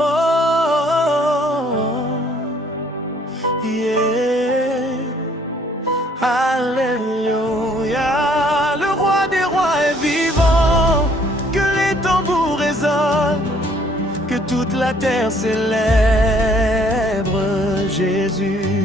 Oh, yeah. Alléluia. Le roi des rois est vivant, que les tambours résonnent, que toute la terre célèbre Jésus.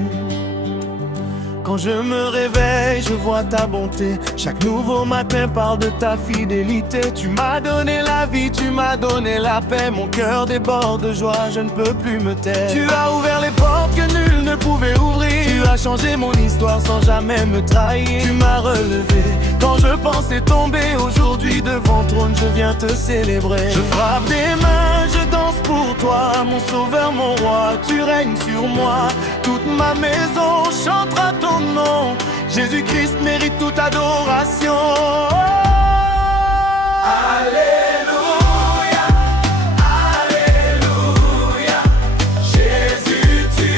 Quand je me réveille, je vois ta bonté. Chaque nouveau matin parle de ta fidélité. Tu m'as donné la vie, tu m'as donné la paix. Mon cœur déborde de joie, je ne peux plus me taire. Tu as ouvert les portes que nul ne pouvait ouvrir. Tu as changé mon histoire sans jamais me trahir. Tu m'as relevé quand je pensais tomber. Aujourd'hui devant ton trône, je viens te célébrer. Je frappe des mains, je danse pour toi. Mon sauveur, mon roi, tu règnes sur moi. Toute ma maison chantera ton nom. Jésus-Christ mérite toute adoration. Alléluia, Alléluia. Jésus, tu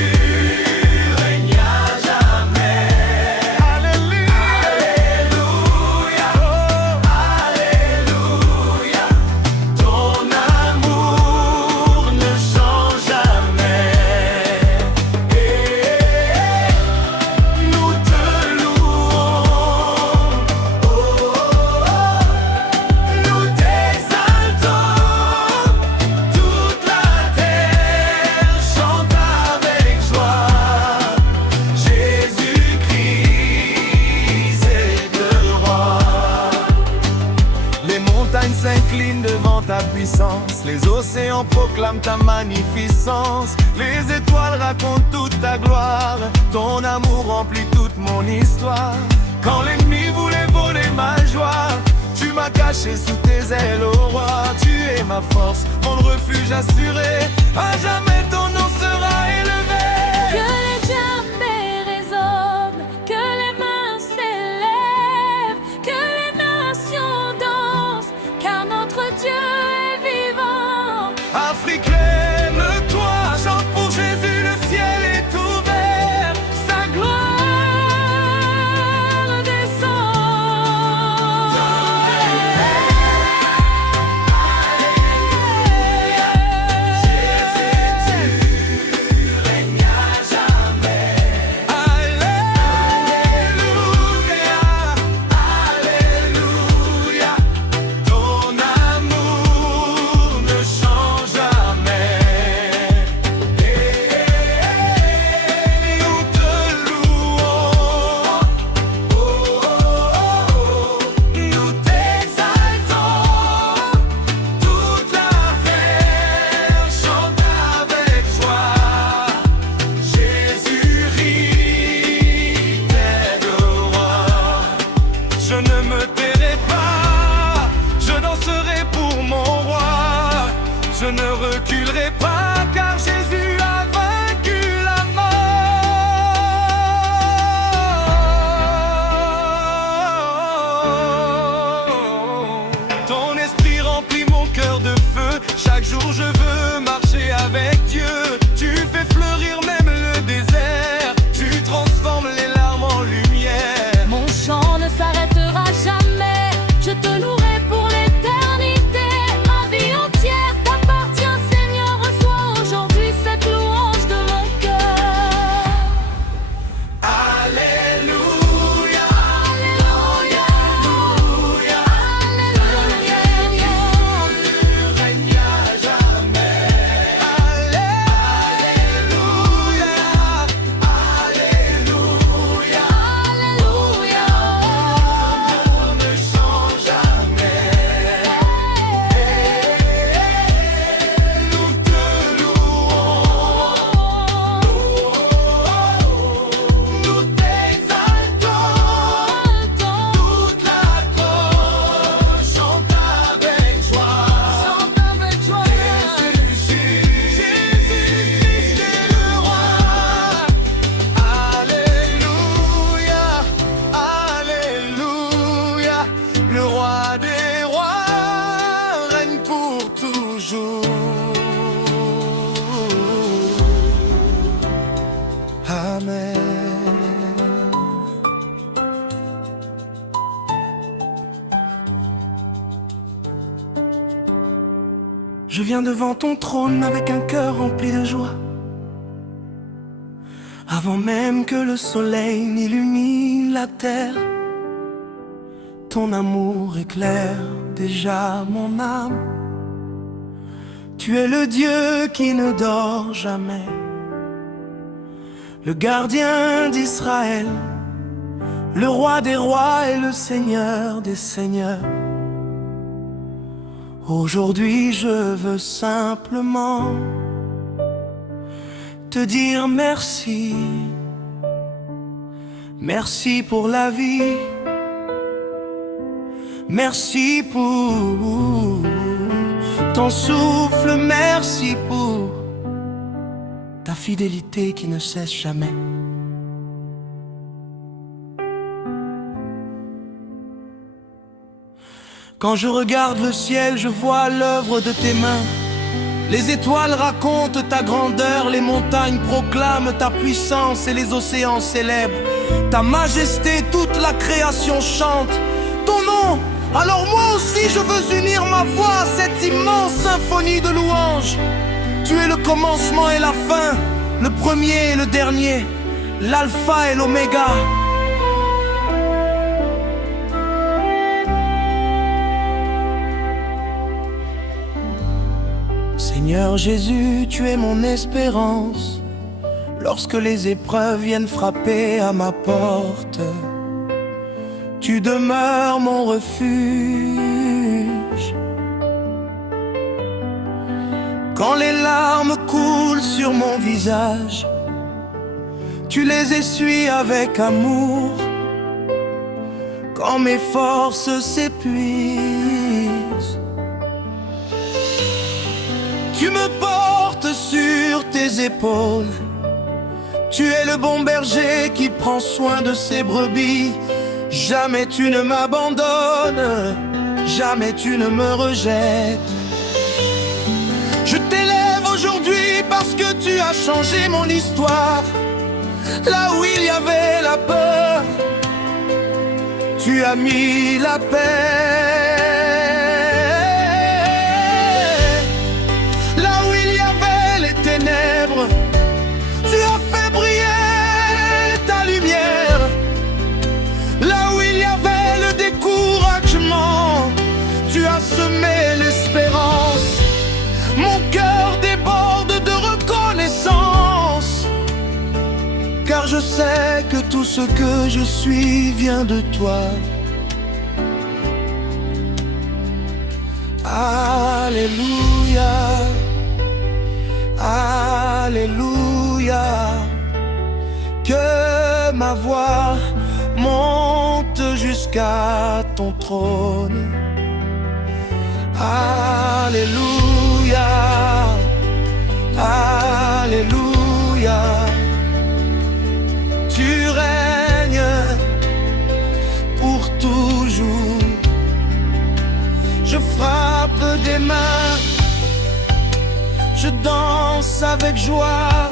règnes à jamais. Alléluia, Alléluia, Alléluia. Ton amour ne change jamais. Nous te louons, nous t'exaltons. Toute la terre chante avec joie. Jésus-Christ est le roi. Les montagnes s'inclinent devant ta puissance. Les océans proclament ta magnificence. Les étoiles racontent toute ta gloire. Ton amour remplit toute mon histoire. Quand l'ennemi voulait voler ma joie, tu m'as caché sous tes ailes, ô roi. Tu es ma force, mon refuge assuré. À jamais ton nom sera élevé. Que les djembés résonnent, que les mains s'élèvent, que les nations dansent, car notre Dieu est vivant. Afrique, lève-toi, chante pour Jésus, le ciel est ouvert. Sa Gloire descend. règnes à jamais. Alléluia, Alléluia. Ton amour ne change jamais. Nous te louons, nous t'exaltons. Toute la terre chante avec joie. Jésus-Christ est le roi. Je ne me tairai pas, je danserai pour mon roi. Je ne reculerai pas, car Jésus a vaincu la mort. Ton esprit remplit mon cœur de feu. Chaque jour je veux marcher avec Dieu. Tu fais fleurir même le désert. Tu transformes les larmes en lumière. Mon chant ne s'arrêtera jamais, je te louerai pour l'éternité. Ma vie entière t'appartient, Seigneur, reçois aujourd'hui cette louange de mon cœur. Alléluia, Alléluia, Alléluia. Alléluia. Tu règnes à jamais. Alléluia, Alléluia. Alléluia. On ne change jamais. Nous te louons, nous t'exaltons. Toute la terre chante avec joie. Chante avec joie. Jésus-Christ est le roi. Alléluia, Alléluia. Le roi des rois règne pour toujours. Amen. Je viens devant ton trône avec un cœur rempli de joie. Avant même que le soleil n'illumine la terre, ton amour éclaire déjà mon âme. Tu es le Dieu qui ne dort jamais, le gardien d'Israël, le roi des rois et le seigneur des seigneurs. Aujourd'hui je veux simplement te dire merci. Merci pour la vie, merci pour ton souffle, merci pour ta fidélité qui ne cesse jamais. Quand je regarde le ciel, je vois l'œuvre de tes mains. Les étoiles racontent ta grandeur, les montagnes proclament ta puissance et les océans célèbrent ta majesté, toute la création chante ton nom. Alors moi aussi je veux unir ma voix à cette immense symphonie de louanges. Tu es le commencement et la fin, le premier et le dernier, l'alpha et l'oméga. Seigneur Jésus, tu es mon espérance. Lorsque les épreuves viennent frapper à ma porte, tu demeures mon refuge. Quand les larmes coulent sur mon visage, tu les essuies avec amour. Quand mes forces s'épuisent, tu me portes sur tes épaules. Tu es le bon berger qui prend soin de ses brebis. Jamais tu ne m'abandonnes, jamais tu ne me rejettes. Je t'élève aujourd'hui parce que tu as changé mon histoire. Là où il y avait la peur, tu as mis la paix. Là où il y avait les ténèbres, tu as fait briller ta lumière. Là où il y avait le découragement, tu as semé l'espérance. Mon cœur déborde de reconnaissance, car je sais que tout ce que je suis vient de toi. Alléluia, Alléluia. Que ma voix monte jusqu'à ton trône. Alléluia, Alléluia. Tu règnes pour toujours. Je frappe des mains, je danse avec joie.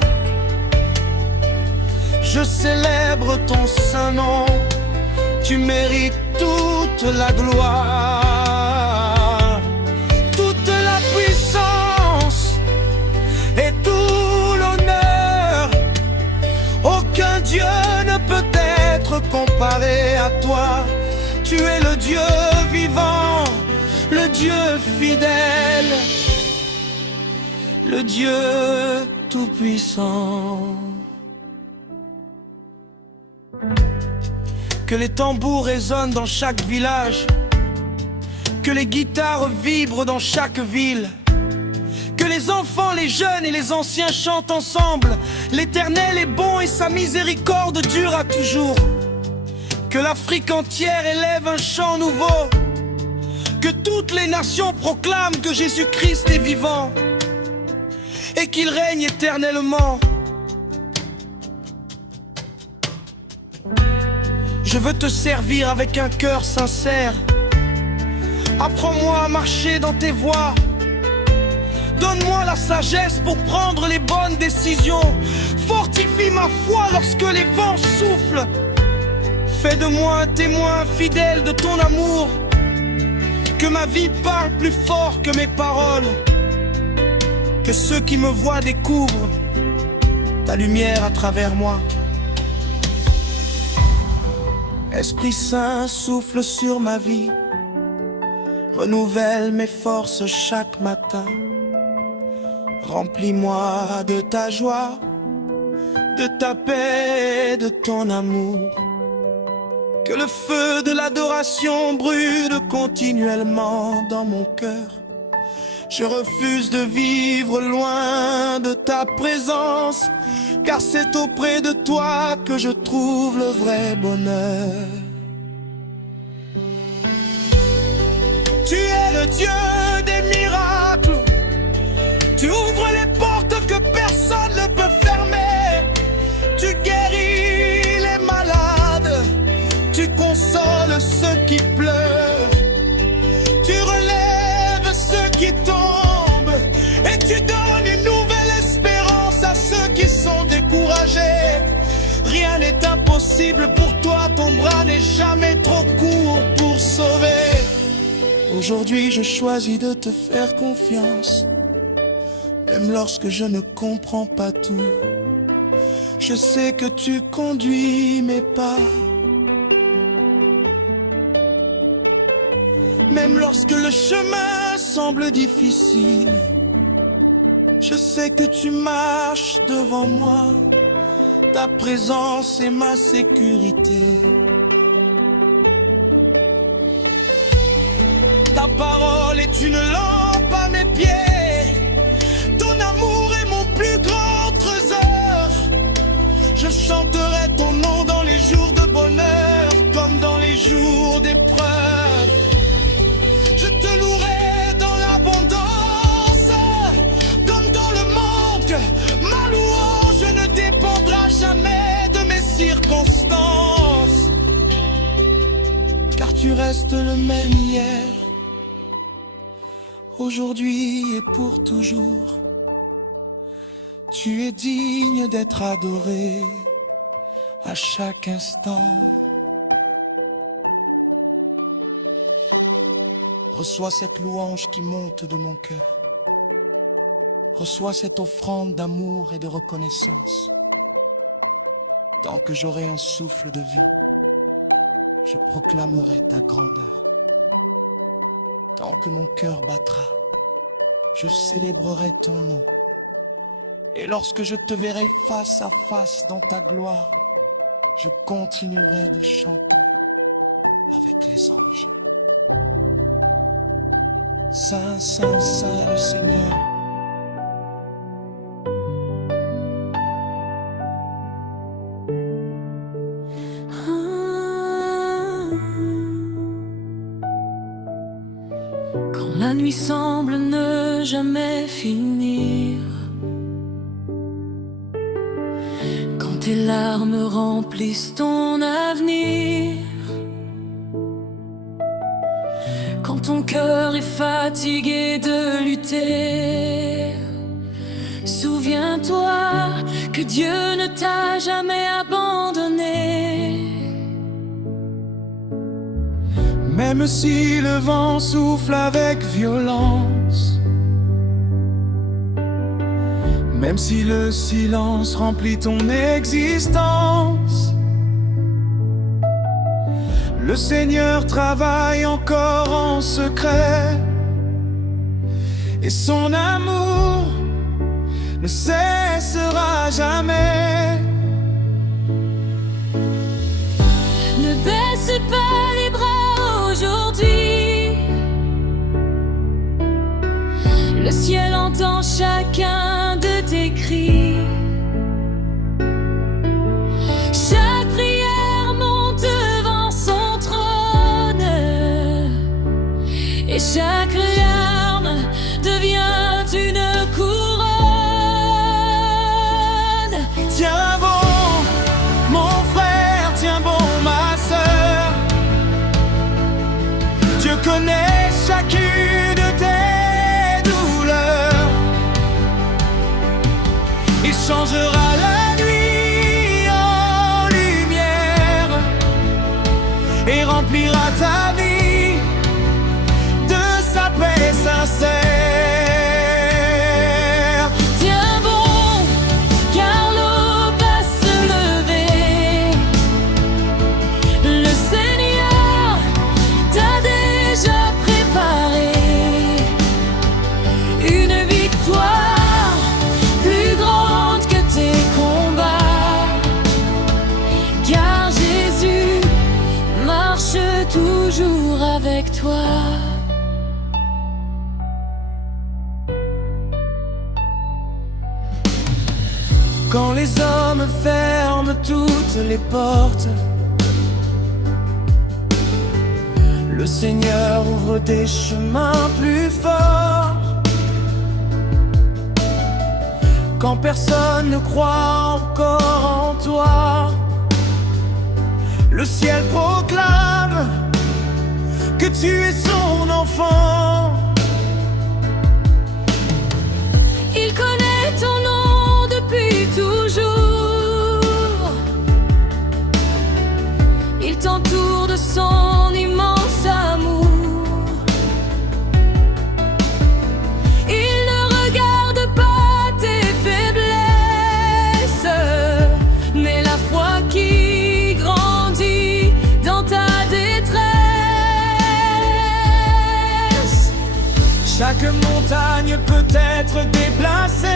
Je célèbre ton saint nom. Tu mérites toute la gloire, toute la puissance et tout l'honneur. Aucun Dieu ne peut être comparé à toi. Tu es le Dieu vivant, le Dieu fidèle, le Dieu tout-puissant. Que les tambours résonnent dans chaque village, que les guitares vibrent dans chaque ville, que les enfants, les jeunes et les anciens chantent ensemble. L'Éternel est bon et sa miséricorde dure à toujours. Que l'Afrique entière élève un chant nouveau, que toutes les nations proclament que Jésus-Christ est vivant et qu'il règne éternellement. Je veux te servir avec un cœur sincère. Apprends-moi à marcher dans tes voies. Donne-moi la sagesse pour prendre les bonnes décisions. Fortifie ma foi lorsque les vents soufflent. Fais de moi un témoin fidèle de ton amour. Que ma vie parle plus fort que mes paroles. que ceux qui me voient découvrent ta lumière à travers moi. Esprit Saint, souffle sur ma vie, renouvelle mes forces chaque matin. Remplis-moi de ta joie, de ta paix, de ton amour. Que le feu de l'adoration brûle continuellement dans mon cœur. Je refuse de vivre loin de ta présence, car c'est auprès de toi que je trouve le vrai bonheur. Tu es le Dieu des miracles, tu ouvres les portes que personne ne peut fermer. Tu guéris les malades, tu consoles ceux qui pleurent, tu relèves ceux qui tombent, et tu donnes une nouvelle espérance à ceux qui sont découragés. Rien n'est impossible pour toi, ton bras n'est jamais trop court pour sauver. Aujourd'hui je choisis de te faire confiance, même lorsque je ne comprends pas tout. Je sais que tu conduis mes pas, même lorsque le chemin semble difficile. Je sais que tu marches devant moi, ta présence est ma sécurité. Ta parole est une lampe à mes pieds, ton amour est mon plus grand trésor. Je chanterai ton nom dans les jours de bonheur, comme dans les jours d'épreuve. Je te louerai dans l'abondance, comme dans le manque. Ma louange ne dépendra jamais de mes circonstances, car tu restes le même hier, aujourd'hui et pour toujours. Tu es digne d'être adoré à chaque instant. Reçois cette louange qui monte de mon cœur. Reçois cette offrande d'amour et de reconnaissance. Tant que j'aurai un souffle de vie, je proclamerai ta grandeur. Tant que mon cœur battra, je célébrerai ton nom. Et lorsque je te verrai face à face dans ta gloire, je continuerai de chanter avec les anges. Saint, Saint, Saint le Seigneur. Quand la nuit semble ne jamais finir, quand tes larmes remplissent ton avenir, quand ton cœur est fatigué de lutter, souviens-toi que Dieu ne t'a jamais abandonné. Même si le vent souffle avec violence, même si le silence remplit ton existence, le Seigneur travaille encore en secret, et son amour ne cessera jamais. Ne baisse pas les bras aujourd'hui, le ciel entend chacun de tes cris. Chaque prière monte devant son trône, et chaque larme devient une couronne. Tiens bon, mon frère, tiens bon, ma sœur. Dieu connaît chacune de tes douleurs. Il changera la nuit en lumière et remplira ta vie de sa paix sincère. victoire plus grande que tes combats, car Jésus marche toujours avec toi. Quand les hommes ferment toutes les portes, le Seigneur ouvre des chemins plus forts. Quand personne ne croit encore en toi, le ciel proclame que tu es son enfant. Il connaît ton nom depuis toujours. Il t'entoure de son immense amour. Il ne regarde pas tes faiblesses, mais la foi qui grandit dans ta détresse. Chaque montagne peut être déplacée,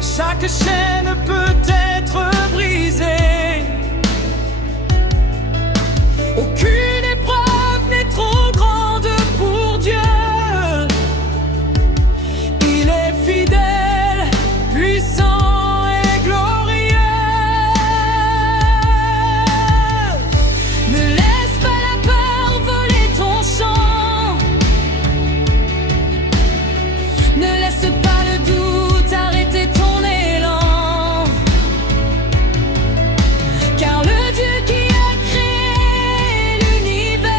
chaque chaîne peut être brisée. Aucune épreuve n'est trop grande pour Dieu. Il est fidèle, puissant et glorieux. Ne laisse pas la peur voler ton chant. Ne laisse pas le doute arrêter ton élan. Car le Dieu qui a créé l'univers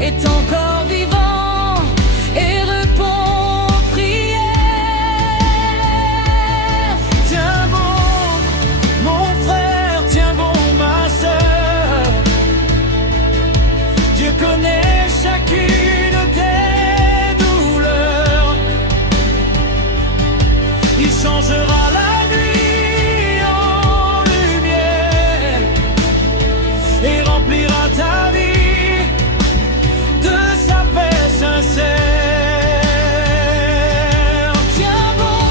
est encore vivant et répond aux prières. Tiens bon, mon frère, tiens bon, ma sœur. Dieu connaît chacune des douleurs. Il changera la nuit en lumière et remplira ta vie de sa paix sincère. Tiens bon,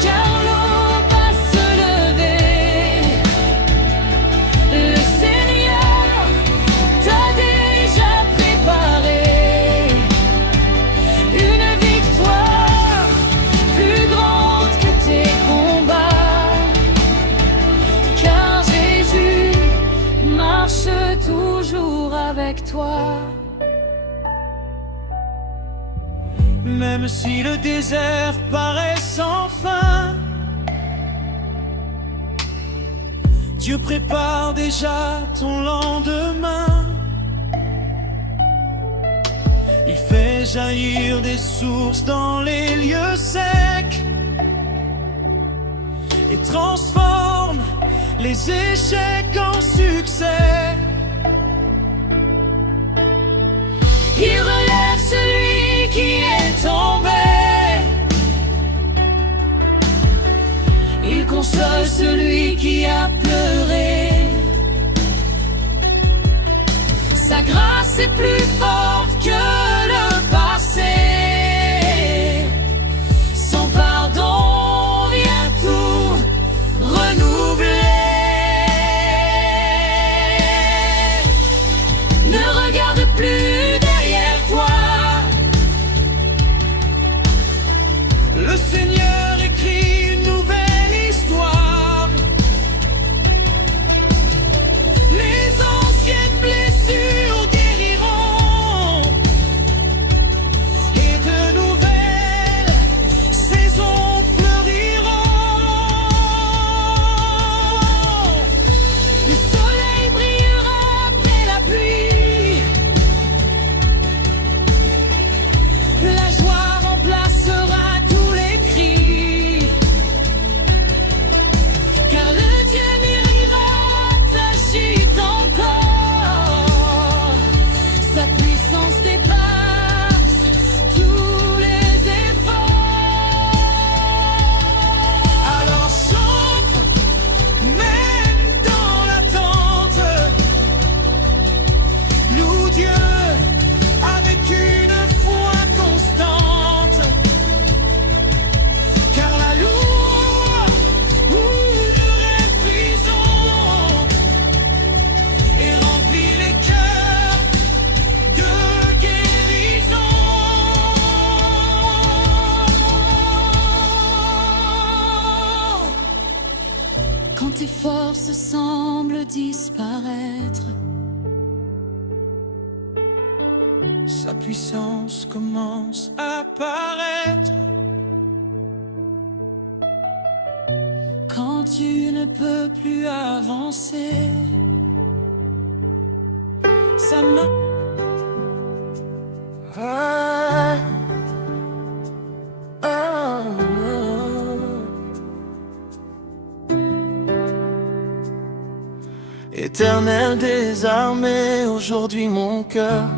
car l'eau va se lever. Le Seigneur t'a déjà préparé une victoire plus grande que tes combats, car Jésus marche toujours avec toi. Même si le désert paraît sans fin, Dieu prépare déjà ton lendemain. Il fait jaillir des sources dans les lieux secs et transforme les échecs en succès. Il relève celui qui est tombé. Il console celui qui a pleuré. Sa grâce est plus forte que le passé. Son pardon vient tout renouveler. Ne regarde plus derrière toi. Le Seigneur écrit une nouvelle histoire. Les anciennes blessures guériront et de nouvelles saisons fleuriront. Le soleil brillera après la pluie. La joie remplacera tous les cris. Car le Dieu miracle agit encore. Sa puissance dépasse tous les efforts. Alors chante, même dans l'attente. Loue Dieu disparaître. Sa puissance commence à paraître. Quand tu ne peux plus avancer, sa main Éternel des armées, aujourd'hui mon cœur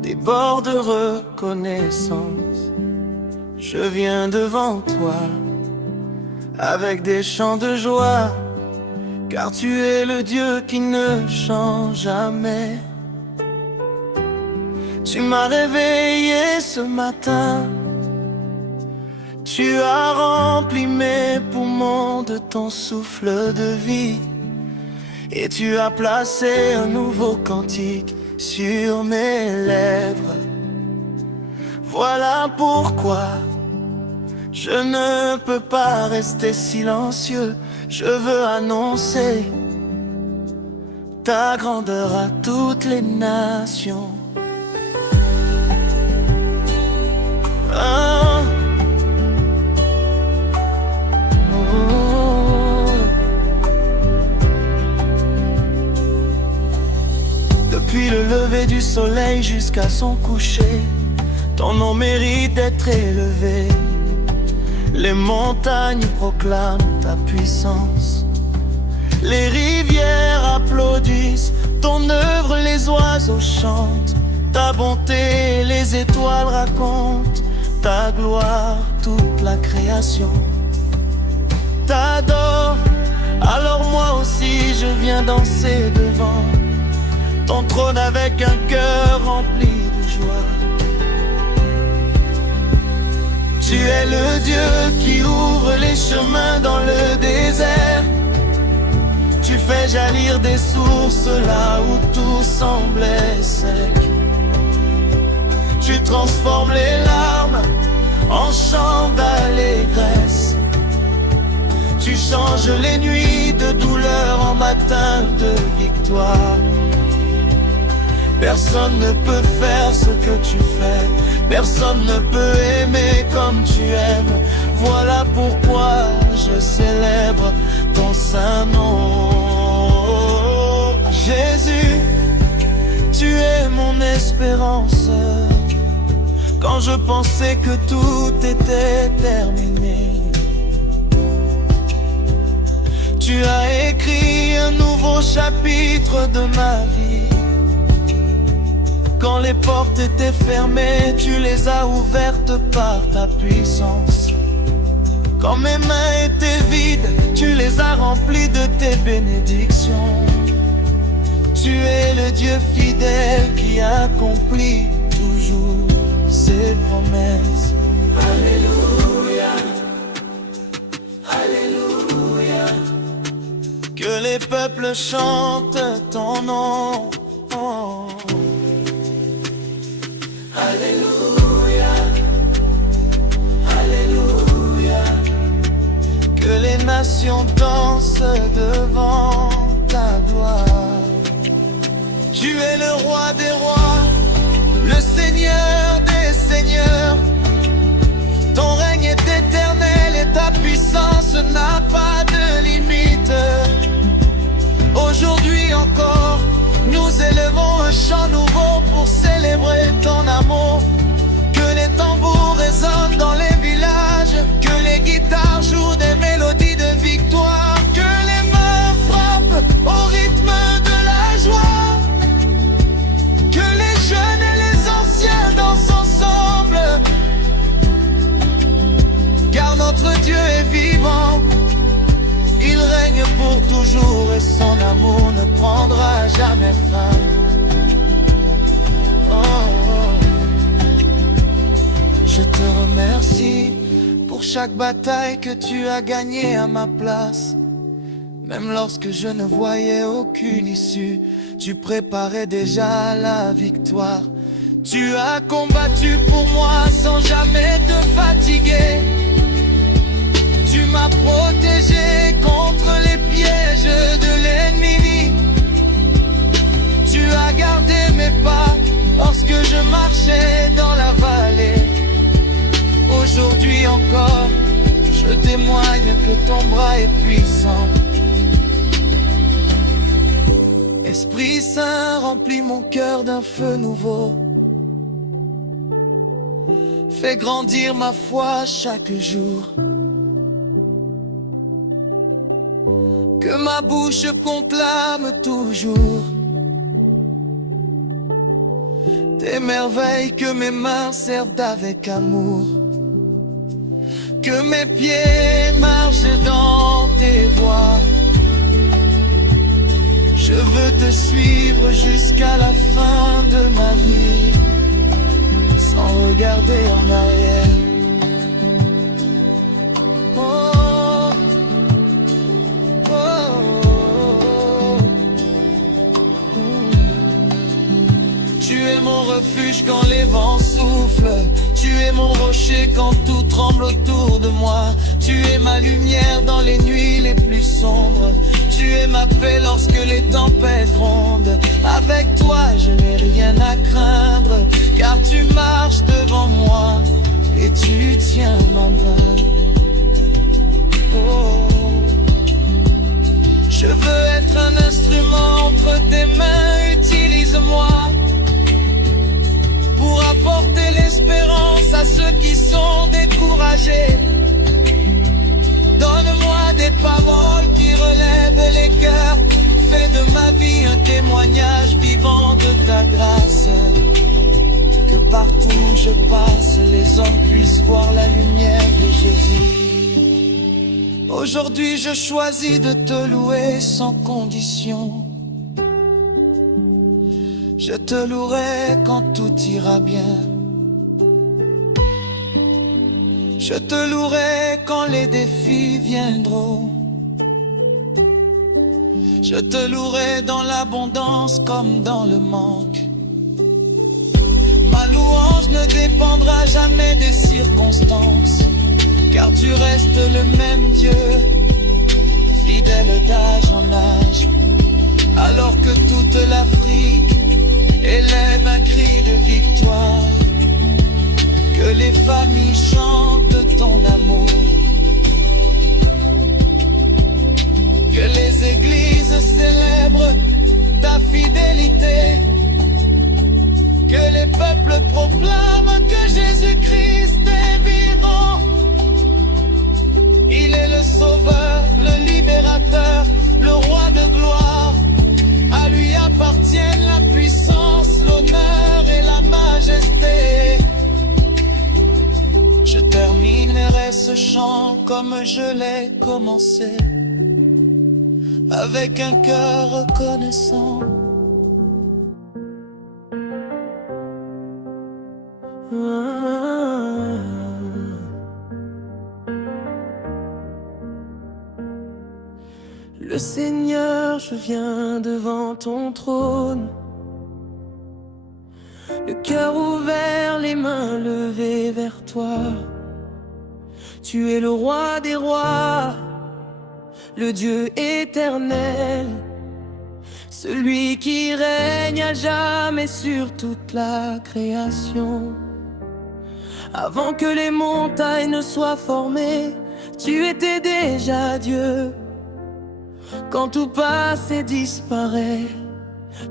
déborde de reconnaissance. Je viens devant toi avec des chants de joie, car tu es le Dieu qui ne change jamais. Tu m'as réveillé ce matin, tu as rempli mes poumons de ton souffle de vie, et tu as placé un nouveau cantique sur mes lèvres. Voilà pourquoi je ne peux pas rester silencieux. Je veux annoncer ta grandeur à toutes les nations. Ah. Oh. Depuis le lever du soleil jusqu'à son coucher, ton nom mérite d'être élevé. Les montagnes proclament ta puissance, les rivières applaudissent ton œuvre, les oiseaux chantent ta bonté, les étoiles racontent ta gloire, toute la création t'adore. Alors moi aussi je viens danser devant ton trône avec un cœur rempli de joie. Tu es le Dieu qui ouvre les chemins dans le désert. Tu fais jaillir des sources là où tout semblait sec. Tu transformes les larmes en chants d'allégresse. Tu changes les nuits de douleur en matins de victoire. Personne ne peut faire ce que tu fais, personne ne peut aimer comme tu aimes. Voilà pourquoi je célèbre ton saint nom. Jésus, tu es mon espérance. Quand je pensais que tout était terminé, tu as écrit un nouveau chapitre de ma vie. Quand les portes étaient fermées, tu les as ouvertes par ta puissance. Quand mes mains étaient vides, tu les as remplies de tes bénédictions. Tu es le Dieu fidèle qui accomplit toujours ses promesses. Alléluia, Alléluia. Que les peuples chantent ton nom. Oh. Alléluia, Alléluia. Que les nations dansent devant ta gloire. Tu es le roi des rois, le Seigneur des seigneurs. Ton règne est éternel et ta puissance n'a pas de limite. Aujourd'hui encore, nous élevons un chant nouveau pour célébrer ton amour. Que les tambours résonnent dans les villages, que les guitares jouent des mélodies de victoire, que les mains frappent au rythme de la joie, que les jeunes et les anciens dansent ensemble. Car notre Dieu est vivant, il règne pour toujours et son amour ne prendra jamais fin. Oh, oh. Je te remercie pour chaque bataille que tu as gagnée à ma place. Même lorsque je ne voyais aucune issue, tu préparais déjà la victoire. Tu as combattu pour moi sans jamais te fatiguer. Tu m'as protégé contre les pièges de l'ennemi. Tu as gardé mes pas lorsque je marchais dans la vallée. Aujourd'hui encore, je témoigne que ton bras est puissant. Esprit Saint, remplis mon cœur d'un feu nouveau. Fais grandir ma foi chaque jour. Que ma bouche proclame toujours tes merveilles, que mes mains servent avec amour. Que mes pieds marchent dans tes voies. Je veux te suivre jusqu'à la fin de ma vie, sans regarder en arrière. Oh, oh, oh. Tu es mon refuge quand les vents soufflent. Tu es mon rocher quand tout tremble autour de moi. Tu es ma lumière dans les nuits les plus sombres. Tu es ma paix lorsque les tempêtes grondent. Avec toi je n'ai rien à craindre, car tu marches devant moi et tu tiens ma main. Oh. Je veux être un instrument entre tes mains, utilise-moi pour apporter l'espérance à ceux qui sont découragés. Donne-moi des paroles qui relèvent les cœurs. Fais de ma vie un témoignage vivant de ta grâce. Que partout où je passe, les hommes puissent voir la lumière de Jésus. Aujourd'hui je choisis de te louer sans condition. Je te louerai quand tout ira bien. Je te louerai quand les défis viendront. Je te louerai dans l'abondance comme dans le manque. Ma louange ne dépendra jamais des circonstances, car tu restes le même Dieu, fidèle d'âge en âge. Alors que toute l'Afrique élève un cri de victoire, que les familles chantent ton amour, que les églises célèbrent ta fidélité, que les peuples proclament que Jésus-Christ est vivant. Il est le sauveur, le libérateur, le roi de gloire. À lui appartiennent la puissance, l'honneur et la majesté. Je terminerai ce chant comme je l'ai commencé, avec un cœur reconnaissant. Le Seigneur, je viens devant ton trône, le cœur ouvert, les mains levées vers toi. Tu es le roi des rois, le Dieu éternel, celui qui règne à jamais sur toute la création. Avant que les montagnes ne soient formées, tu étais déjà Dieu. Quand tout passe et disparaît,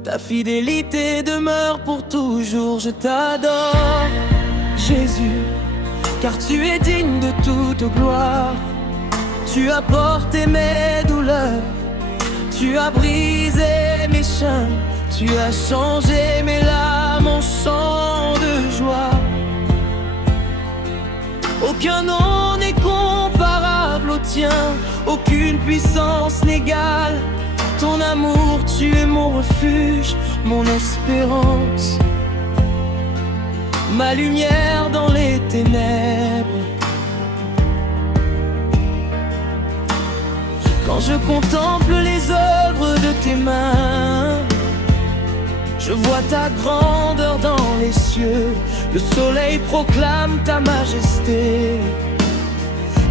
ta fidélité demeure pour toujours. Je t'adore, Jésus, car tu es digne de toute gloire. Tu as porté mes douleurs, tu as brisé mes chaînes, tu as changé mes larmes en chants de joie. Aucun nom n'est comparable au tien, aucune puissance n'égale ton amour. Tu es mon refuge, mon espérance, ma lumière dans les ténèbres. Quand je contemple les œuvres de tes mains, je vois ta grandeur dans les cieux. Le soleil proclame ta majesté,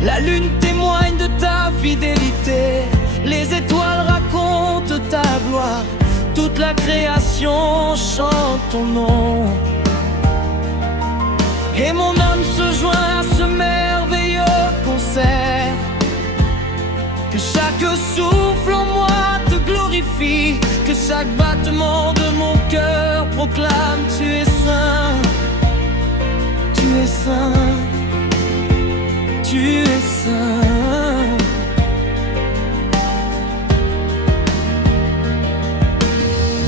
la lune témoigne ta fidélité. Les étoiles racontent ta gloire, toute la création chante ton nom. Et mon âme se joint à ce merveilleux concert. Que chaque souffle en moi te glorifie, que chaque battement de mon cœur proclame: tu es saint, tu es saint, tu es saint.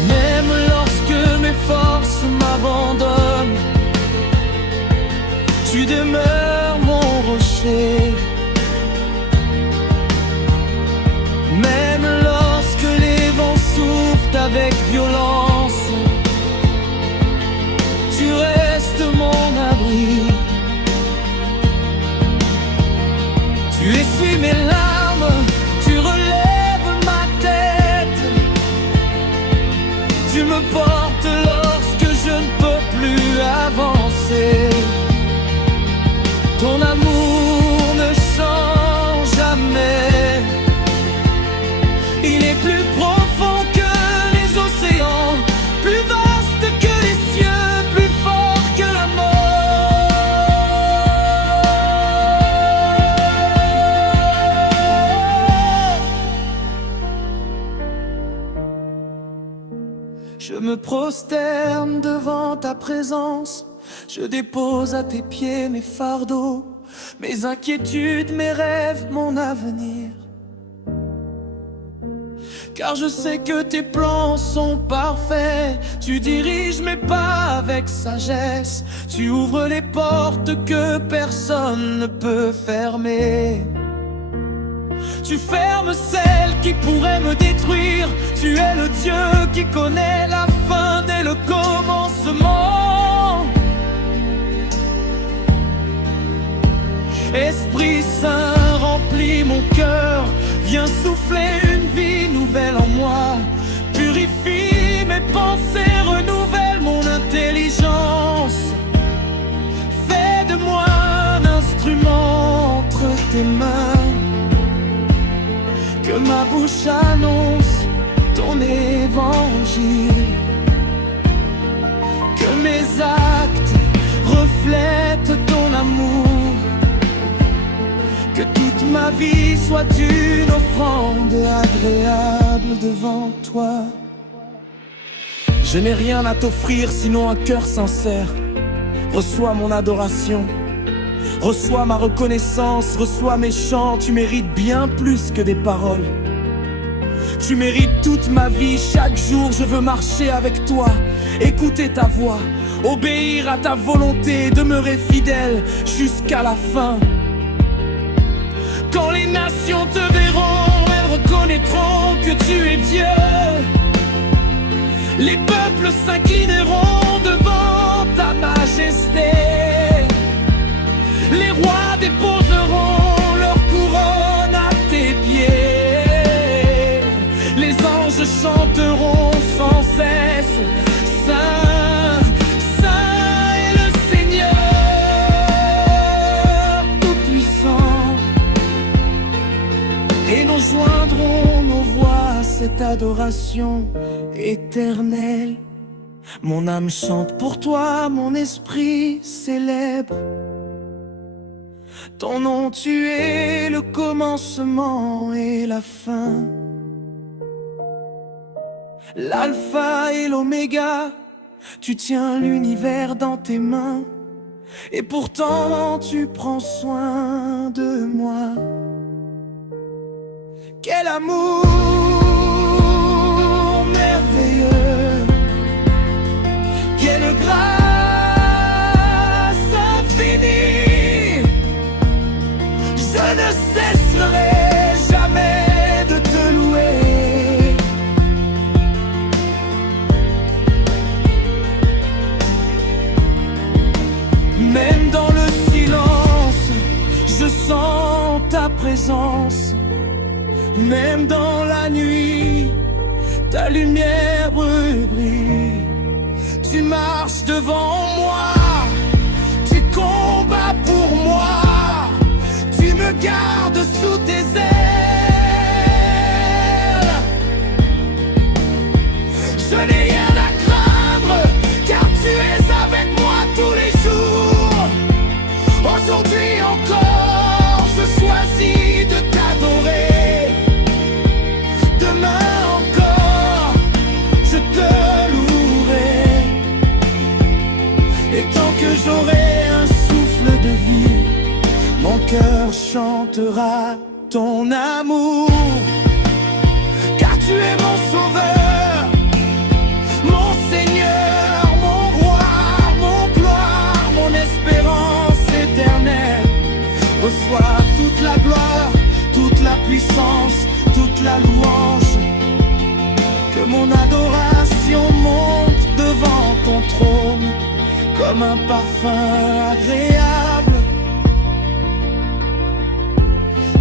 Même lorsque mes forces m'abandonnent, tu demeures mon rocher. Même lorsque les vents soufflent avec violence, tu restes mon abri. Tu essuies mes larmes, tu relèves ma tête. Tu me portes lorsque je ne peux plus avancer. Ton amour ne change jamais. Il est plus profond que les océans, plus vaste que les cieux, plus fort que la mort. Je me prosterne devant ta présence. Je dépose à tes pieds mes fardeaux, mes inquiétudes, mes rêves, mon avenir. Car je sais que tes plans sont parfaits. Tu diriges mes pas avec sagesse. Tu ouvres les portes que personne ne peut fermer. Tu fermes celles qui pourraient me détruire. Tu es le Dieu qui connaît la fin dès le commencement. Esprit Saint, remplis mon cœur. Viens souffler une vie nouvelle en moi. Purifie mes pensées, renouvelle mon intelligence. Fais de moi un instrument entre tes mains. Que ma bouche annonce ton évangile. Que mes actes reflètent ton amour. Que toute ma vie soit une offrande agréable devant toi. Je n'ai rien à t'offrir sinon un cœur sincère. Reçois mon adoration, reçois ma reconnaissance, reçois mes chants. Tu mérites bien plus que des paroles. Tu mérites toute ma vie, chaque jour je veux marcher avec toi. Écouter ta voix, obéir à ta volonté, demeurer fidèle jusqu'à la fin. Quand les nations te verront, elles reconnaîtront que tu es Dieu. Les peuples s'inclineront devant ta majesté. Les rois déposeront leur couronne à tes pieds. Les anges chanteront sans cesse: Saint, Saint est le Seigneur tout-puissant. Et nous joindrons nos voix à cette adoration éternelle. Mon âme chante pour toi, mon esprit célèbre ton nom. Tu es le commencement et la fin, l'alpha et l'oméga. Tu tiens l'univers dans tes mains, et pourtant tu prends soin de moi. Quel amour merveilleux, quelle grâce infinie. Je ne cesserai jamais de te louer. Même dans le silence, je sens ta présence. Même dans la nuit, ta lumière brille. Tu marches devant moi, tu combats pour moi. Tu me gardes sous tes ailes. Et tant que j'aurai un souffle de vie, mon cœur chantera ton amour. Car tu es mon sauveur, mon Seigneur, mon roi, mon gloire, mon espérance éternelle. Reçois toute la gloire, toute la puissance, toute la louange. Que mon adoration monte devant ton trône comme un parfum agréable.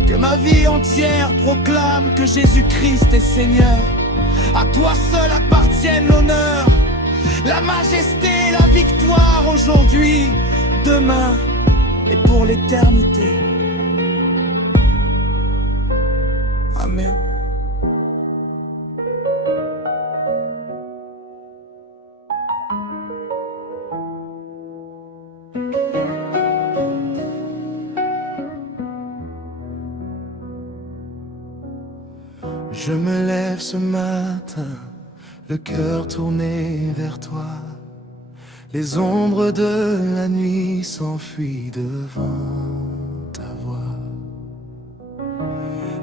Que ma vie entière proclame que Jésus-Christ est Seigneur. À toi seul appartiennent l'honneur, la majesté, la victoire aujourd'hui, demain et pour l'éternité. Amen. Je me lève ce matin, le cœur tourné vers toi. Les ombres de la nuit s'enfuient devant ta voix.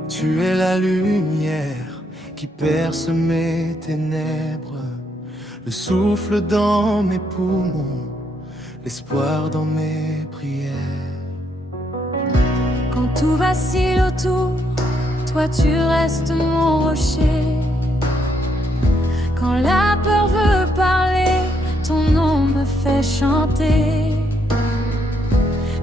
Tu es la lumière qui perce mes ténèbres, le souffle dans mes poumons, l'espoir dans mes prières. Quand tout vacille autour, toi tu restes mon rocher. Quand la peur veut parler, ton nom me fait chanter.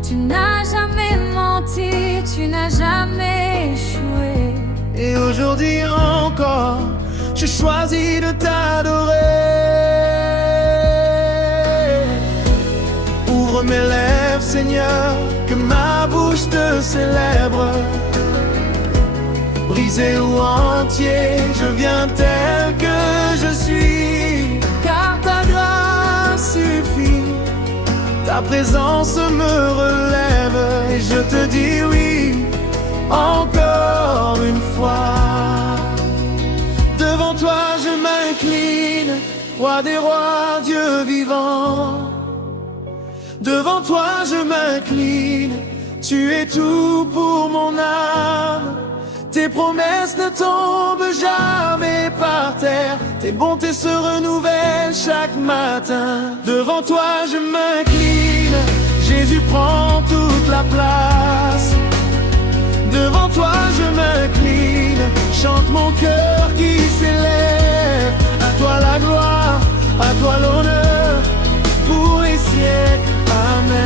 Tu n'as jamais menti, tu n'as jamais échoué. Et aujourd'hui encore, j'ai choisi de t'adorer. Ouvre mes lèvres, Seigneur, que ma bouche te célèbre. Brisé ou entier, je viens tel que je suis. Car ta grâce suffit, ta présence me relève. Et je te dis oui, encore une fois. Devant toi je m'incline, roi des rois, Dieu vivant. Devant toi je m'incline, tu es tout pour mon âme. Tes promesses ne tombent jamais par terre, tes bontés se renouvellent chaque matin. Devant toi je m'incline, Jésus prend toute la place. Devant toi je m'incline, chante mon cœur qui s'élève. À toi la gloire, à toi l'honneur, pour les siècles, amen.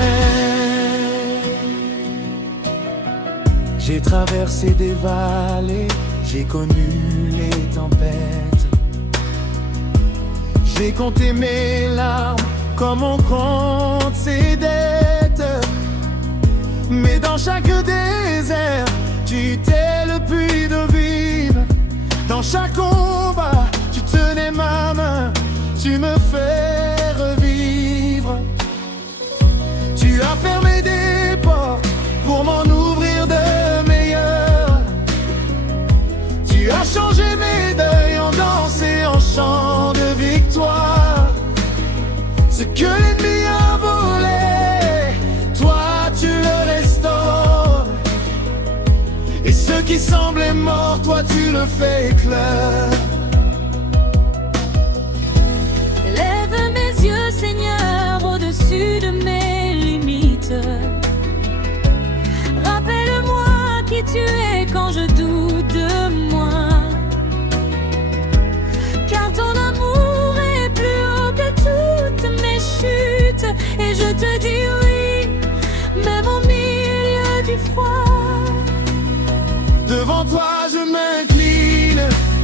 J'ai traversé des vallées, j'ai connu les tempêtes. J'ai compté mes larmes comme on compte ses dettes. Mais dans chaque désert, tu t'es le puits d'eau vive. Dans chaque combat, tu tenais ma main, tu me fais revivre. Tu as fermé des portes pour m'en ouvrir de meilleurs. Tu as changé mes deuils en danse et en chant de victoire. Ce que l'ennemi a volé, toi tu le restaures. Et ce qui semblait mort, toi tu le fais éclair. Lève mes yeux, Seigneur, au-dessus de mes limites. Rappelle-moi qui tu es quand je doute de moi. Car ton amour est plus haut que toutes mes chutes. Et je te dis oui, même au milieu du froid. Devant toi je m'incline,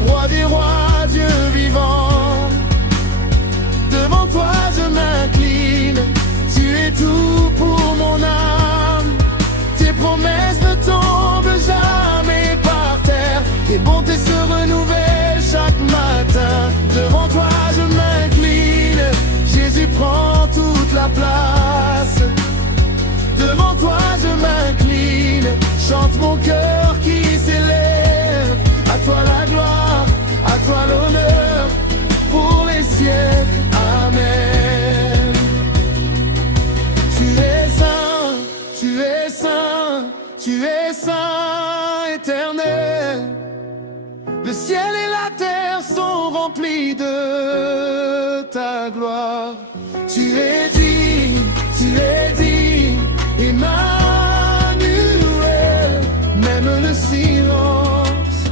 roi des rois, Dieu vivant. Devant toi je m'incline, tu es tout pour mon âme. Tes promesses ne tombent jamais par terre, tes bontés se renouvellent chaque matin. Devant toi je m'incline, Jésus prend toute la place. Devant toi je m'incline, chante mon cœur qui s'élève. À toi la gloire, à toi l'honneur, pour les siècles, amen. Tu es saint éternel. Le ciel et la terre sont remplis de ta gloire. Tu es digne, Emmanuel. Même le silence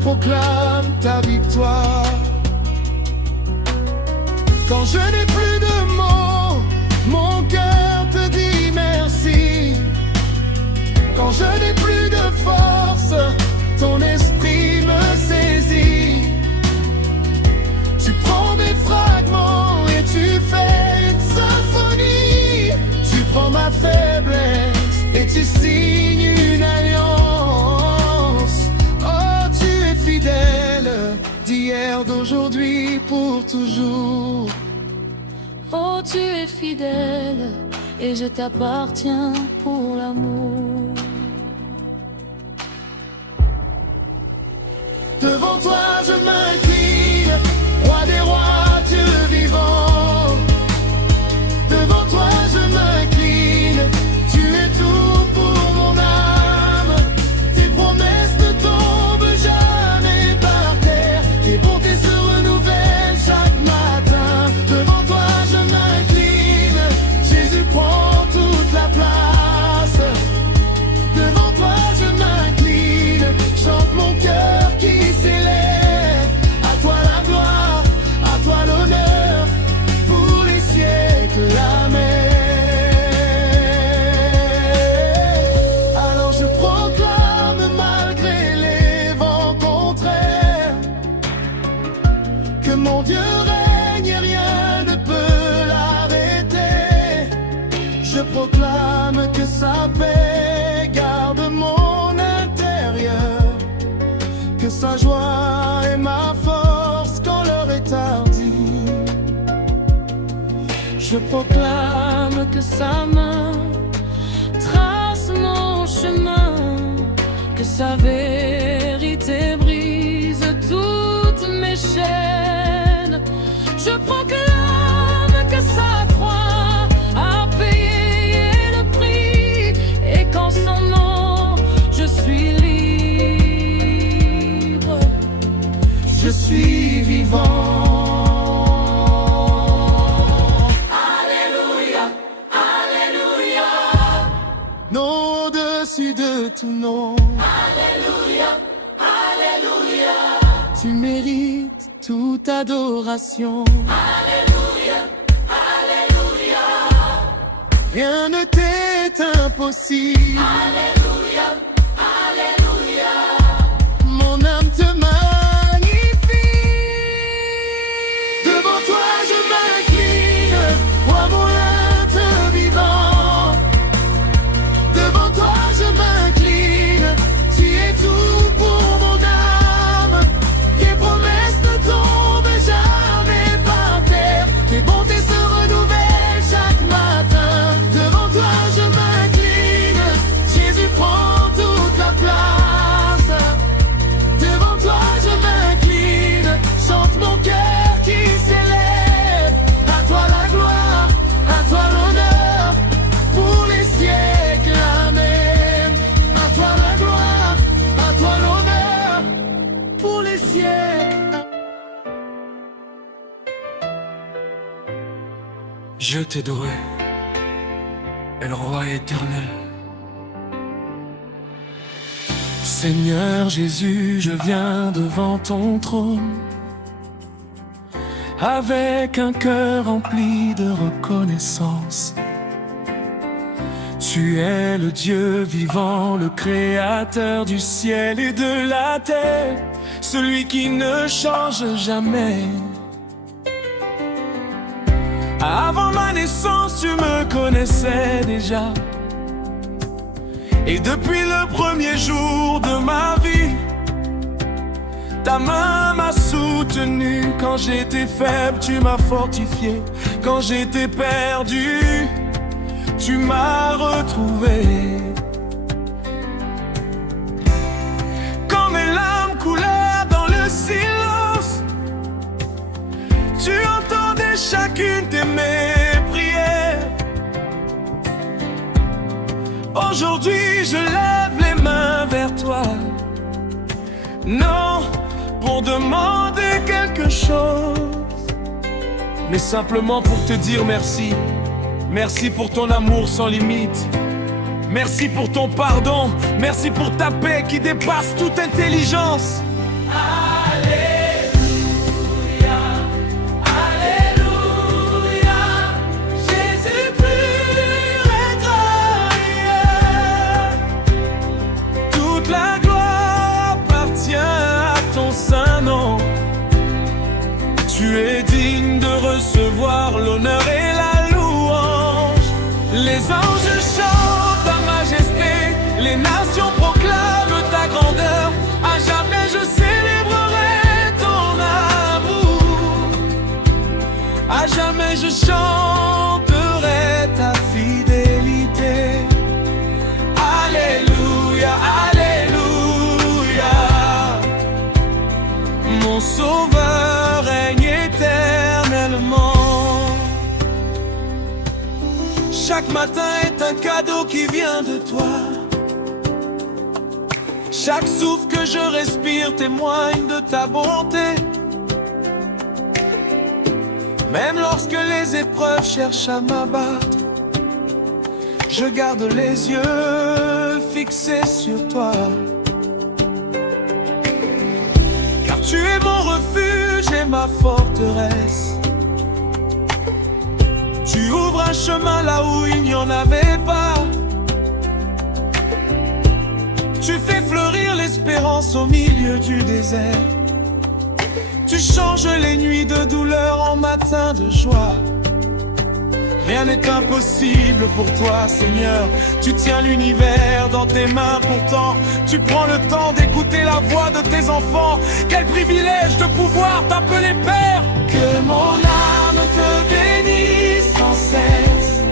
proclame ta victoire. Quand je n'ai plus de mots, mon cœur te dit merci. Quand je n'ai plus de force, ton esprit me saisit. Tu prends mes fragments et tu fais une symphonie. Tu prends ma faiblesse et tu signes une alliance. Oh, tu es fidèle, d'hier, d'aujourd'hui, pour toujours. Oh, tu es fidèle et je t'appartiens pour l'amour. Devant toi je m'incline, roi des rois, Dieu vivant. Devant toi je m'incline, tu es tout pour mon âme. Tes promesses ne tombent jamais par terre, tes bontés se renouvellent chaque matin. Devant toi je m'incline, Jésus prend toute la place. Devant toi je m'incline, chante mon cœur qui s'élève. À toi la gloire, à toi l'honneur, pour les siècles, amen. Alors je proclame malgré les vents contraires que mon Dieu règne et rien ne peut l'arrêter. Je proclame que sa paix garde mon intérieur, que sa joie est ma force quand l'heure est tardive. Je proclame que sa main trace mon chemin, que sa vérité brise toutes mes chaînes. Je proclame que sa croix a payé le prix et qu'en son nom je suis libre. Je suis vivant. Alléluia, Alléluia, Non, au-dessus de tout nom, Alléluia, Alléluia, tu mérites toute adoration. Alléluia, Alléluia, Rien ne t'est impossible. Alléluia, Alléluia. Mon âme te magnifie. Devant toi je m'incline, roi mon te vivant. Devant toi je m'incline, tu es tout pour mon âme. Tes promesses ne tombent jamais par terre, tes bontés se renouvellent chaque matin. Devant toi je m'incline, Jésus prend toute la place. Devant toi je m'incline, chante mon cœur qui s'élève. À toi la gloire, à toi l'honneur, pour les siècles, amen. À toi la gloire, à toi l'honneur, pour les siècles. Je t'ai doué, et le roi éternel. Seigneur Jésus, je viens devant ton trône avec un cœur rempli de reconnaissance. Tu es le Dieu vivant, le créateur du ciel et de la terre, celui qui ne change jamais. Avant ma naissance, tu me connaissais déjà. Et depuis le premier jour de ma vie, ta main m'a soutenu. Quand j'étais faible, tu m'as fortifié. Quand j'étais perdu, tu m'as retrouvé. Quand mes larmes coulèrent dans le silence, tu entendais chacune de mes prières. Aujourd'hui, je lève les mains vers toi. Non, pour demander quelque chose, mais simplement pour te dire merci. Merci pour ton amour sans limite. Merci pour ton pardon. Merci pour ta paix qui dépasse toute intelligence. Alléluia, Alléluia. Jésus pur et glorieux. Toute la gloire appartient à ton saint nom. Tu es digne de recevoir l'honneur et la louange. Les anges chantent ta majesté, les nations proclament ta grandeur. À jamais je célébrerai ton amour. À jamais je chanterai ta fidélité. Alléluia, Alléluia. Mon sauveur règne éternellement. Chaque matin est un cadeau qui vient de toi. Chaque souffle que je respire témoigne de ta bonté. Même lorsque les épreuves cherchent à m'abattre, je garde les yeux fixés sur toi. Car tu es mon refuge et ma forteresse. Tu ouvres un chemin là où il n'y en avait pas. Tu fais fleurir l'espérance au milieu du désert. Tu changes les nuits de douleur en matins de joie. Rien n'est impossible pour toi, Seigneur. Tu tiens l'univers dans tes mains, pourtant tu prends le temps d'écouter la voix de tes enfants. Quel privilège de pouvoir t'appeler Père. Que mon âme te bénisse sans cesse.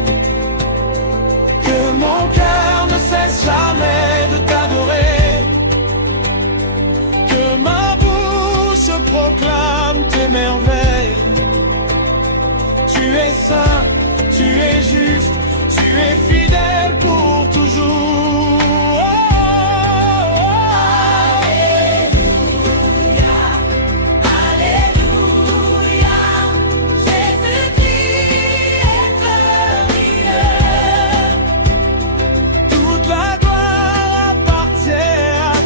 Que mon cœur ne cesse jamais de t'adorer. Que ma bouche proclame tes merveilles. Tu es saint, tu es juste, tu es fidèle pour toujours. Alléluia, Alléluia. Jésus-Christ est glorieux. Toute la gloire appartient à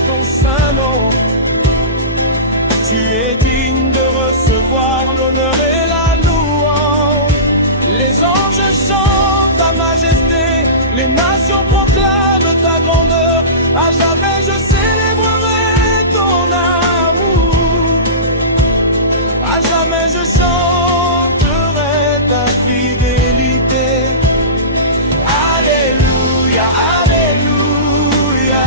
ton saint nom. Tu es digne de recevoir l'honneur et la louange. Les anges chantent ta majesté, les nations proclament ta grandeur. À jamais je célébrerai ton amour. À jamais je chanterai ta fidélité. Alléluia, Alléluia.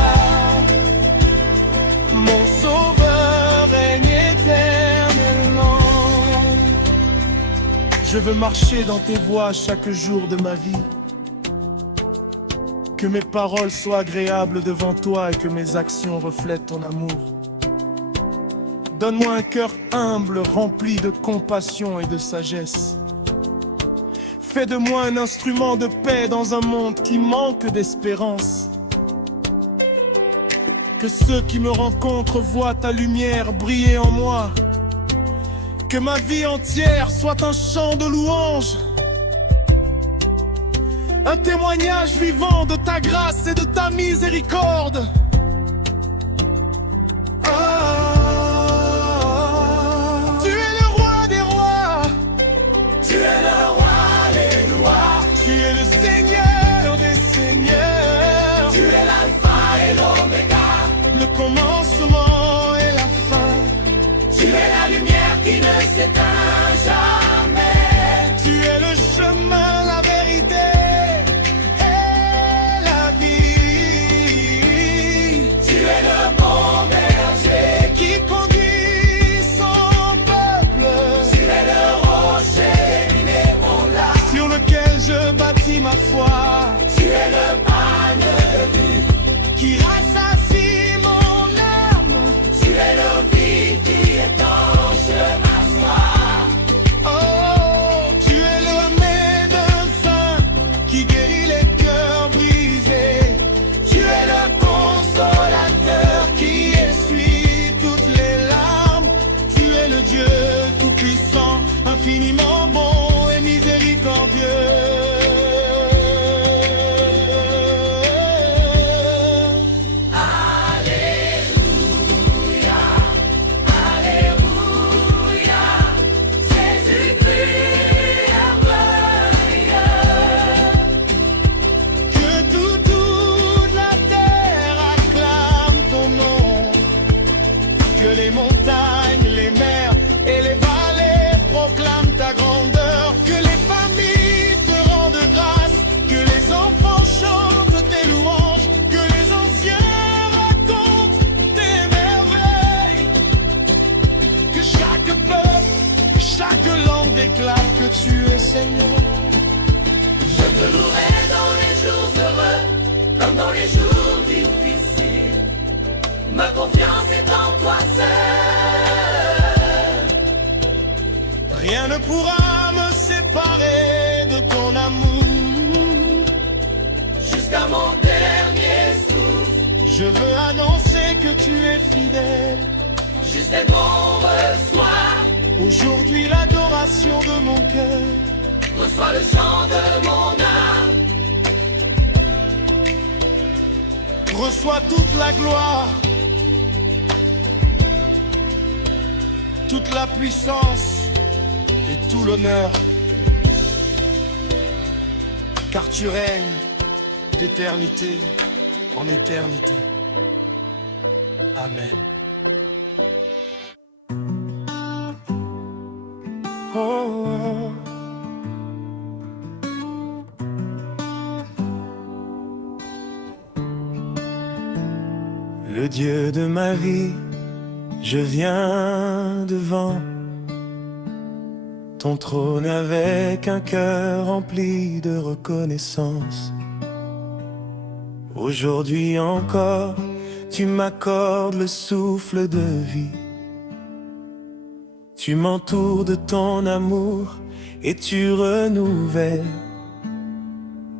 Mon sauveur règne éternellement. Je veux marcher dans tes voies chaque jour de ma vie. Que mes paroles soient agréables devant toi et que mes actions reflètent ton amour. Donne-moi un cœur humble, rempli de compassion et de sagesse. Fais de moi un instrument de paix dans un monde qui manque d'espérance. Que ceux qui me rencontrent voient ta lumière briller en moi. Que ma vie entière soit un chant de louange. Un témoignage vivant de ta grâce et de ta miséricorde. Tu es le roi des rois. Tu es le roi des rois. Tu es le Seigneur des seigneurs. Tu es l'alpha et l'oméga, le commencement et la fin. Tu es la lumière qui ne s'éteint jamais. Tu es le chemin, la vérité et la vie. Tu es le bon berger Qui conduit son peuple Tu es le rocher inébranlable. sur lequel je bâtis ma foi. Tu es le pain de vie. Qui rassasie mon âme. Tu es l'eau vive qui étanche ma soif. Oh, tu es le médecin qui guérit les cœurs brisés. Tu es le tu es Seigneur. Je te louerai dans les jours heureux, comme dans les jours difficiles. Ma confiance est en toi seul. Rien ne pourra me séparer de ton amour. Jusqu'à mon dernier souffle, Je veux annoncer que tu es fidèle. juste et bon reçois. Aujourd'hui l'adoration de mon cœur. Reçois le chant de mon âme. Reçois toute la gloire, toute la puissance et tout l'honneur. Car tu règnes d'éternité en éternité. Amen. Oh, oh. Le Dieu de ma vie, je viens devant ton trône avec un cœur rempli de reconnaissance. Aujourd'hui encore, tu m'accordes le souffle de vie. Tu m'entoures de ton amour et tu renouvelles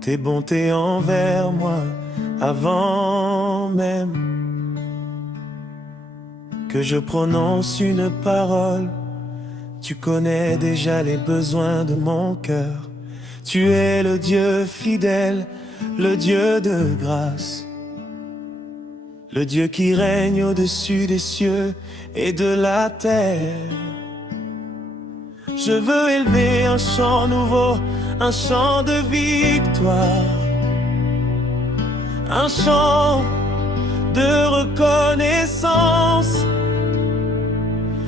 tes bontés envers moi avant même que je prononce une parole. Tu connais déjà les besoins de mon cœur. Tu es le Dieu fidèle, le Dieu de grâce, le Dieu qui règne au-dessus des cieux et de la terre. Je veux élever un chant nouveau, un chant de victoire, un chant de reconnaissance.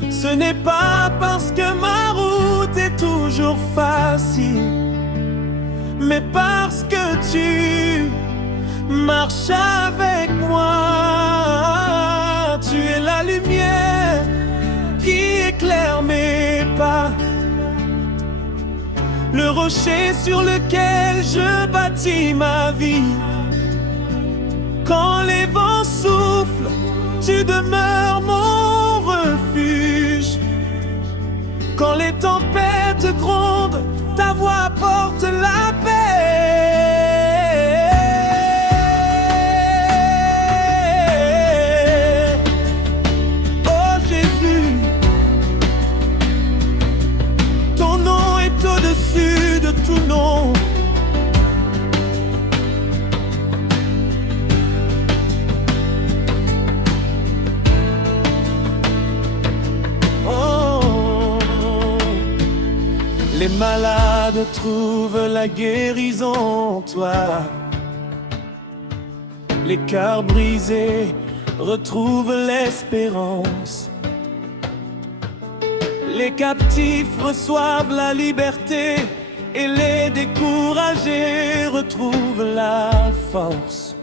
Ce n'est pas parce que ma route est toujours facile, mais parce que tu marches avec moi. Tu es la lumière qui éclaire mes pas, le rocher sur lequel je bâtis ma vie. Quand les vents soufflent, tu demeures mon refuge. Quand les tempêtes grondent, ta voix apporte la paix. Oh Jésus, ton nom est au-dessus de tout nom. Les malades trouvent la guérison en toi. Les cœurs brisés retrouvent l'espérance. Les captifs reçoivent la liberté et les découragés retrouvent la force.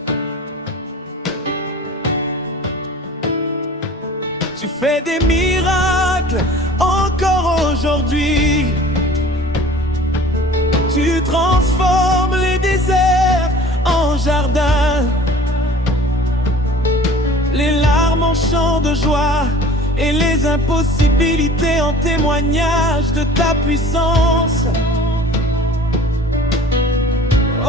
Tu fais des miracles encore aujourd'hui. Tu transformes les déserts en jardins, les larmes en chants de joie et les impossibilités en témoignage de ta puissance. Oh,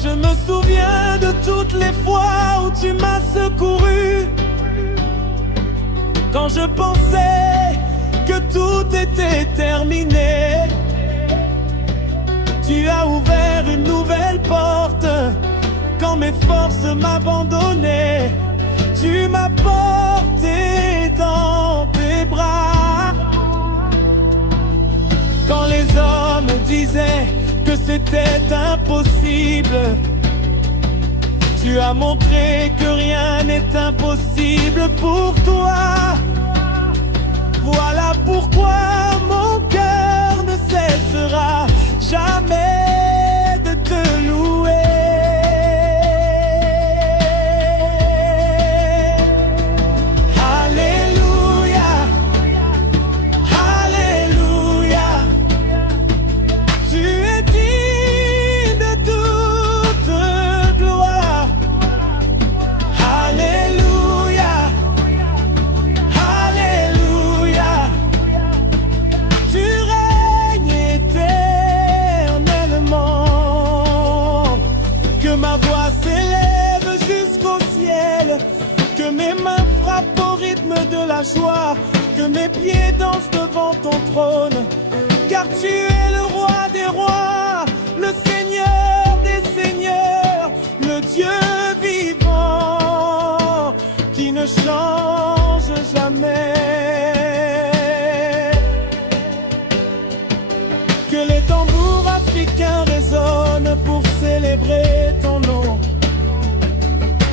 je me souviens de toutes les fois où tu m'as secouru, quand je pensais que tout était terminé. Tu as ouvert une nouvelle porte quand mes forces m'abandonnaient. Tu m'as porté dans tes bras. Quand les hommes disaient que c'était impossible, tu as montré que rien n'est impossible pour toi. Voilà pourquoi mon cœur ne cessera jamais de te louer. Alléluia, Alléluia, mes pieds dansent devant ton trône, car tu es le roi des rois, le Seigneur des seigneurs, le Dieu vivant qui ne change jamais. Que les tambours africains résonnent pour célébrer ton nom,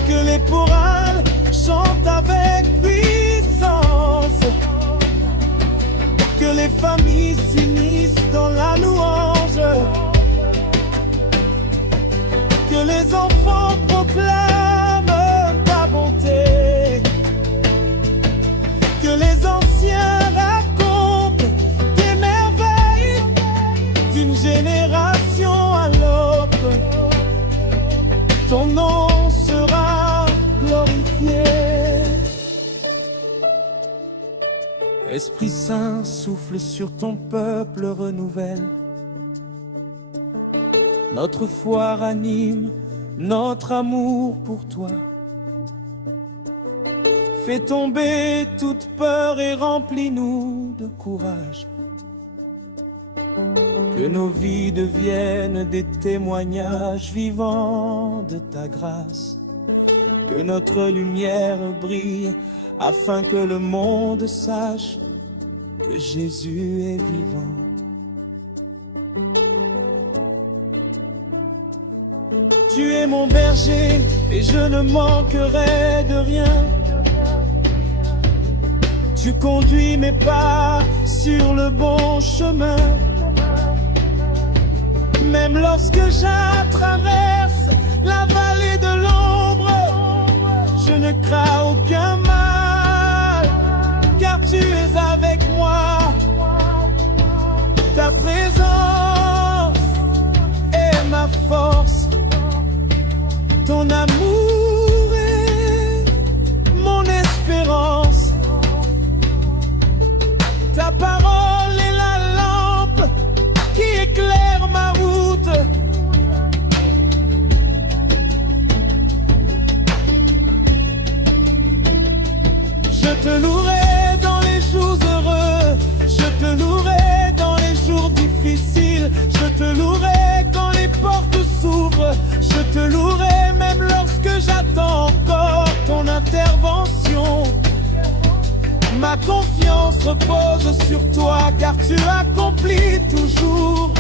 que les chorales chantent avec puissance, que les familles s'unissent dans la louange, que les enfants proclament ta bonté, que les anciens racontent tes merveilles d'une génération à l'autre. Ton nom sera glorifié. Esprit Saint, souffle sur ton peuple, renouvelle notre foi, ranime notre amour pour toi. Fais tomber toute peur et remplis-nous de courage. Que nos vies deviennent des témoignages vivants de ta grâce. Que notre lumière brille afin que le monde sache que Jésus est vivant. Tu es mon berger et je ne manquerai de rien. Tu conduis mes pas sur le bon chemin. Même lorsque je traverse la vallée de l'ombre, je ne crains aucun mal, car tu es avec moi. Ta présence est ma force, ton amour est mon espérance. Ta parole est la lampe qui éclaire ma route. Je te louerai dans les jours heureux, je te louerai dans les jours difficiles, je te louerai quand les portes s'ouvrent, je te louerai même lorsque j'attends encore ton intervention. Ma confiance repose sur toi, car tu accomplis toujours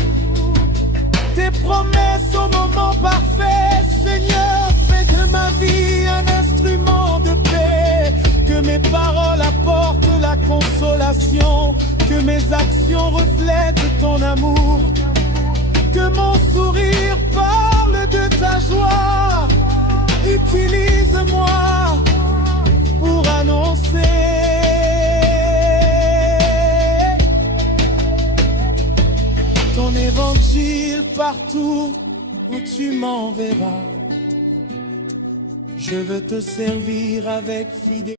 tes promesses au moment parfait. Seigneur, fais de ma vie un instrument de paix, que mes paroles apportent la consolation, que mes actions reflètent ton amour, que mon sourire parle de ta joie. Utilise-moi pour annoncer ton évangile partout où tu m'enverras. Je veux te servir avec fidélité.